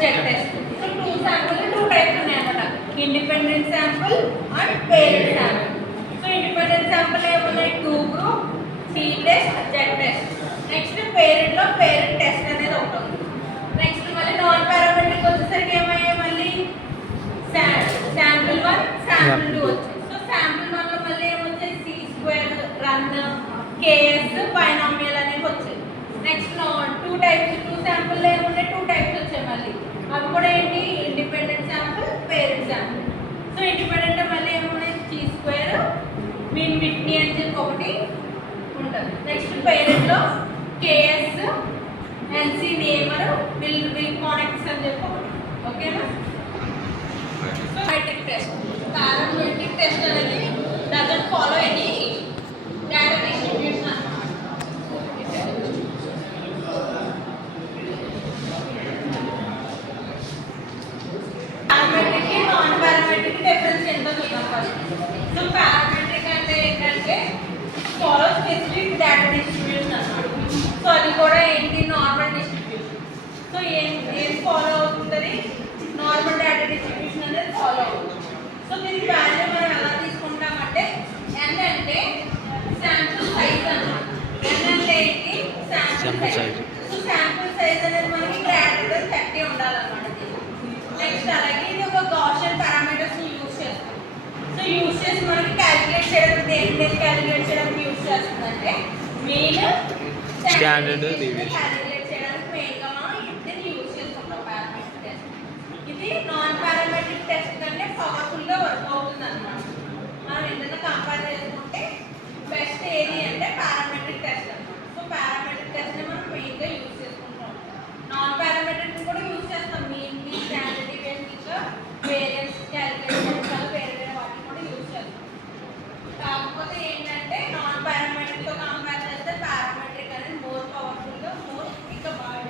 Z test. So two sample, two types ఉన్నాయన్నమాట. Independent sample and paired sample. So independent sample ఏమున్నాయి 2 group, T test, Z test. Next paired లో paired test అనేది ఒకటి ఉంది. Next మళ్ళీ non parametric వచ్చేసరికి ఏమయ్యాయి మళ్ళీ sample 1, sample 2 వచ్చాయి. సో sample 1 లో మళ్ళీ ఏమొచ్చాయి C square, run, KS, binomial అనేవి వచ్చాయి. నెక్స్ట్ టూ శాంపుల్ ఏముంటే 2 టైప్స్ వచ్చాయి మళ్ళీ. అవి కూడా ఏంటి independent sample, parent sample. So independent మళ్ళీ ఏమున్నాయి చి స్క్వేర్, మీన్ విట్నీ అని చెప్పి ఒకటి ఉంటుంది. నెక్స్ట్ పేరెంట్ లో కేఎస్, ఎల్సి నేమర్, విల్ కానెక్ట్స్ అని చెప్పి ఒకటి. ఓకేనా? So metric test, parametric test అనేది doesn't follow any data distribution అన్నమాట. డిఫరెన్స్ ఏంటో చూద్దాం ఫస్ట్. సో పారామెట్రిక్ అంటే ఏంటంటే ఫాలో స్పెసిఫిక్ డేటా డిస్ట్రిబ్యూషన్ అన్నమాట. సో అది కూడా ఏంటి నార్మల్ డిస్ట్రిబ్యూషన్. సో ఏం ఫాలో అవుతుంది? నార్మల్ డేటా డిస్ట్రిబ్యూషన్ అనేది ఫాలో అవుతుంది. సో దీనికి వాల్యూ మనం ఎలా తీసుకుంటామంటే n అంటే శాంపుల్ సైజ్ అన్నమాట. n అంటే ఏంటి? Sample size. So sample size అనేది మనకి గ్రేటర్ దెన్ 30 ఉండాలన్నమాట. నెక్స్ట్ అలాగే ఇది ఒక గాసియన్ పారామీటర్స్ ని యూజ్ చేస్తాం. సో యూజ్ చేసి మనకి క్యాలిక్యులేట్ చేయడానికి దేని క్యాలిక్యులేట్ చేయడానికి యూజ్ చేస్తుందంటే మీన్, స్టాండర్డ్ డీవియేషన్ క్యాలిక్యులేట్ చేయడానికి మెయిన్ గా మనం ఇది యూజ్ చేసుకుంటాం పారామెట్రిక్ టెస్ట్. ఇది నాన్ పారామెట్రిక్ టెస్ట్ కంటే పవర్ఫుల్ గా వర్క్ అవుతుంది అన్నమాట. మనం ఏదైనా కంపేర్ చేసుకుంటే బెస్ట్ ఏది అంటే పారామెట్రిక్ టెస్ట్ అన్నమాట. సో పారామెట్రిక్ టెస్ట్ ని మనం మెయిన్ గా యూజ్ చేసుకుంటాం. నాన్ పారామెట్రిక్ కూడా యూజ్ చేస్తాం. మీన్ కి, స్టాండర్డ్ డీవియేషన్ కి, వేరియన్స్ క్యాలిక్యులేషన్ కల వేరే వాటిని కూడా యూజ్ చేస్తాం. కాకపోతే ఏంటంటే నాన్ పారామెట్రిక్ తో కంపేర్ చేస్తే పారామెట్రిక్ అనేది మోర్ పవర్ఫుల్ గా మోర్ ఇంకా బాగా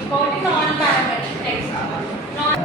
ఇంకోటి నాన్ పారామెట్రిక్ టెస్ట్. నాన్